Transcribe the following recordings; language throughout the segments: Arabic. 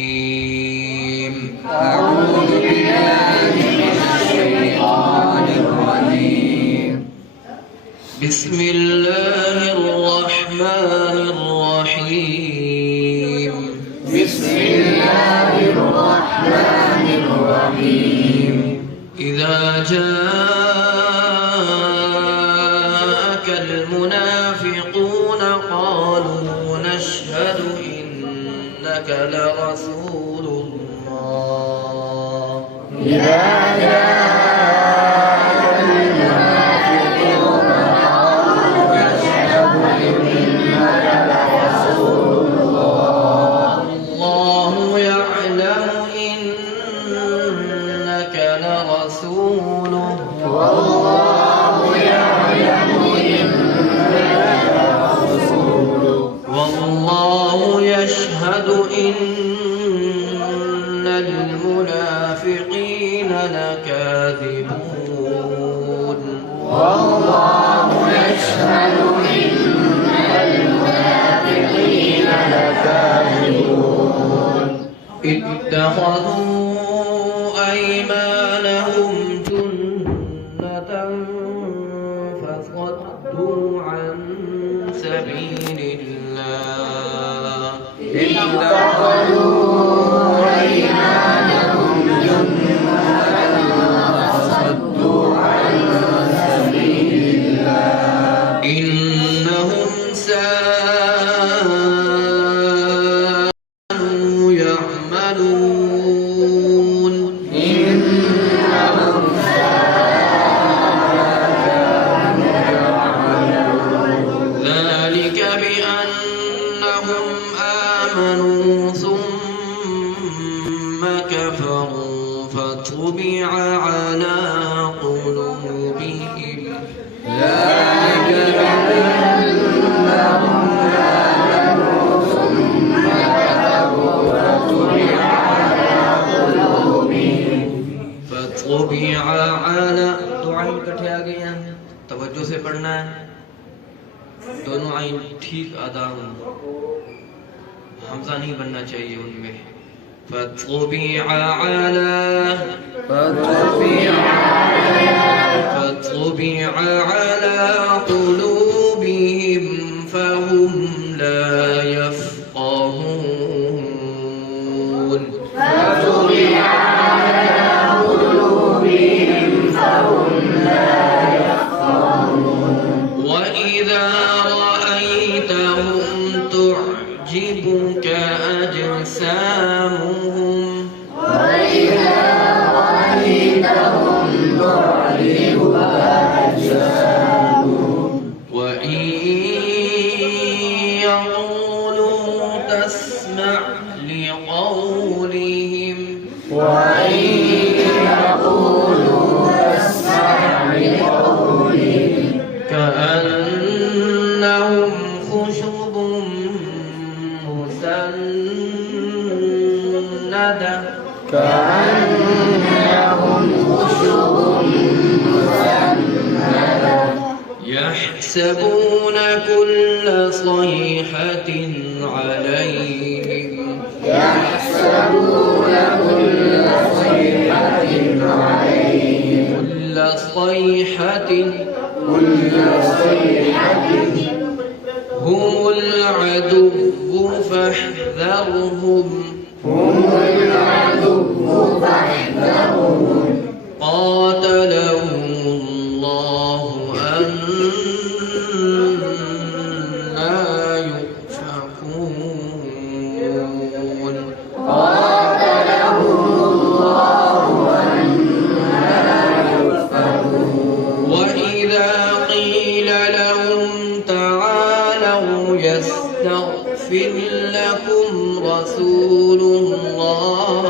الرجيم. أعوذ بالله من الشيطان الرجيم. بسم الله الرحمن الرحيم. بسم الله الرحمن الرحيم. إذا جاءك المنافقون قالوا نشهد إنك لرسول الله. إذا جاءك المنافقون قالوا نشهد إنك لرسول الله. الله يعلم إنك لرسوله والله يعلم إنك لرسوله والله يشهد إن المنافقين لكاذبون. والله يشهد إن المنافقين لكاذبون. اتخذوا أيمانهم جنة فصدوا عن سبيل الله. اتخذوا أيمانهم جنة فصدوا عن سبيل الله. إنهم ساء ما يعملون. إنهم ذلك بأنهم آمنوا ثم كفروا فطبع على قلوبهم. ذلك بأنهم آمنوا ثم كفروا فطبع على दुआएं इकट्ठे आ गए हैं, तवज्जो से पढ़ना है। दोनों आइन ठीक अदा हो, हमजा नहीं बनना चाहिए उनमें। फतुबिअ अला क़ुलूबिहिम फहुम ला यफ़क़हून। وإذا رأيتهم تعجبك أجسامهم. وإذا رأيتهم تعجبك أجسامهم. وإن يقولوا تسمع لقولهم. وإن يقولوا تسمع لقولهم كأنهم خشب مسندة. كأنهم خشب مسندة يحسبون كل صيحة عليهم. يحسبون كل صيحة عليهم. كل صيحة هم العدو فاحذرهم. هم العدو فاحذرهم. قاتلهم الله أنى يؤفكون. قاتلهم الله أنى يؤفكون. وإذا قيل لهم تعالوا يستغفر لكم رسول الله.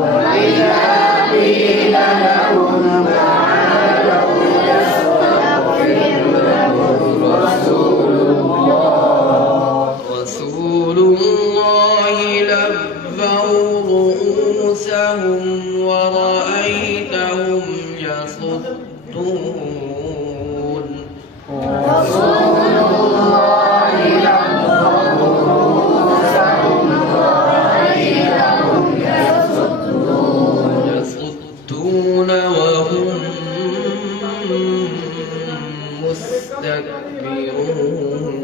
وإذا قيل لهم تعالوا يستغفر لكم رسول الله لبوا رؤوسهم ورأيتهم يصدون. رسول الله لبوا تستكبرون